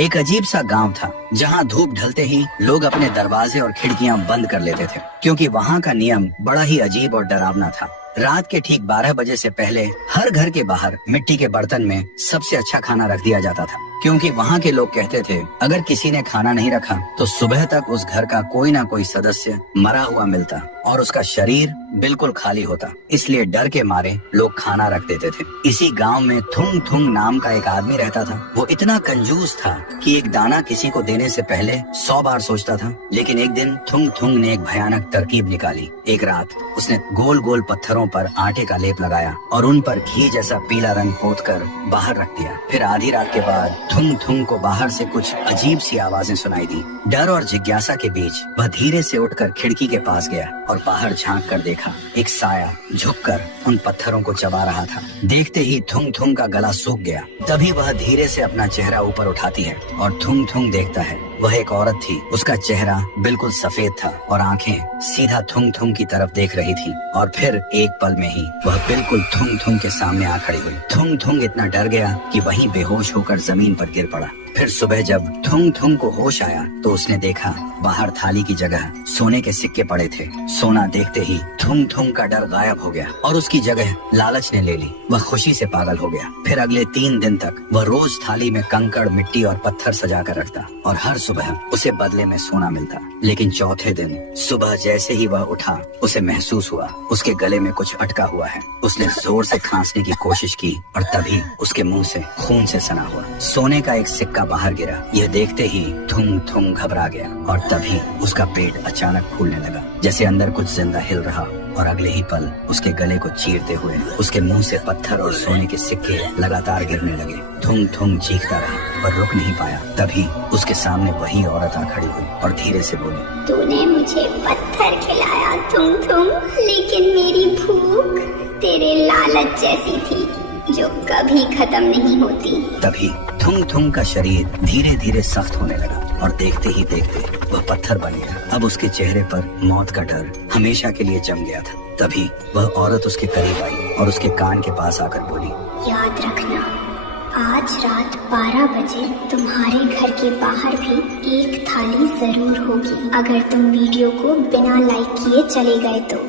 एक अजीब सा गांव था जहां धूप ढलते ही लोग अपने दरवाजे और खिड़कियां बंद कर लेते थे, क्योंकि वहां का नियम बड़ा ही अजीब और डरावना था। रात के ठीक 12 बजे से पहले हर घर के बाहर मिट्टी के बर्तन में सबसे अच्छा खाना रख दिया जाता था, क्योंकि वहाँ के लोग कहते थे अगर किसी ने खाना नहीं रखा तो सुबह तक उस घर का कोई ना कोई सदस्य मरा हुआ मिलता और उसका शरीर बिल्कुल खाली होता। इसलिए डर के मारे लोग खाना रख देते थे। इसी गांव में थुंग थुंग नाम का एक आदमी रहता था। वो इतना कंजूस था कि एक दाना किसी को देने से पहले 100 बार सोचता था। लेकिन एक दिन थुंग थुंग ने एक भयानक तरकीब निकाली। एक रात उसने गोल गोल पत्थरों पर आटे का लेप लगाया और उन पर घी जैसा पीला रंग पोतकर बाहर रख दिया। फिर आधी रात के बाद थुंग थुंग को बाहर से कुछ अजीब सी आवाजें सुनाई दी। डर और जिज्ञासा के बीच वह धीरे से उठकर खिड़की के पास गया और बाहर झांक कर देखा। एक साया झुककर उन पत्थरों को चबा रहा था। देखते ही थुंग थुंग का गला सूख गया। तभी वह धीरे से अपना चेहरा ऊपर उठाती है और थुंग थुंग देखता है वह एक औरत थी। उसका चेहरा बिल्कुल सफेद था और आंखें सीधा थुंग थुंग की तरफ देख रही थी। और फिर एक पल में ही वह बिल्कुल थुंग थुंग के सामने आ खड़ी हुई। थुंग थुंग इतना डर गया कि वहीं बेहोश होकर जमीन पर गिर पड़ा। फिर सुबह जब थुंग थुंग को होश आया तो उसने देखा बाहर थाली की जगह सोने के सिक्के पड़े थे। सोना देखते ही थुंग थुंग का डर गायब हो गया और उसकी जगह लालच ने ले ली। वह खुशी से पागल हो गया। फिर अगले 3 दिन तक वह रोज थाली में कंकड़, मिट्टी और पत्थर सजा कर रखता और हर सुबह उसे बदले में सोना मिलता। लेकिन चौथे दिन सुबह जैसे ही वह उठा उसे महसूस हुआ उसके गले में कुछ अटका हुआ है। उसने जोर से खांसने की कोशिश की और तभी उसके मुंह से खून से सना हुआ सोने का एक सिक्का बाहर गिरा। यह देखते ही थुंग थुंग घबरा गया और तभी उसका पेट अचानक फूलने लगा, जैसे अंदर कुछ जिंदा हिल रहा। और अगले ही पल उसके गले को चीरते हुए उसके मुंह से पत्थर और सोने के सिक्के लगातार गिरने लगे। थुंग थुंग चीखता रहा पर रुक नहीं पाया। तभी उसके सामने वही औरत आ खड़ी हुई और धीरे से बोली, तूने मुझे पत्थर खिलाया थुंग थुंग, लेकिन मेरी भूख तेरे लालच जैसी थी जो कभी खत्म नहीं होती। तभी थुंग थुंग का शरीर धीरे धीरे सख्त होने लगा और देखते ही देखते वह पत्थर बन गया। अब उसके चेहरे पर मौत का डर हमेशा के लिए जम गया था। तभी वह औरत उसके करीब आई और उसके कान के पास आकर बोली, याद रखना, आज रात 12 बजे तुम्हारे घर के बाहर भी एक थाली जरूर होगी, अगर तुम वीडियो को बिना लाइक किए चले गए तो।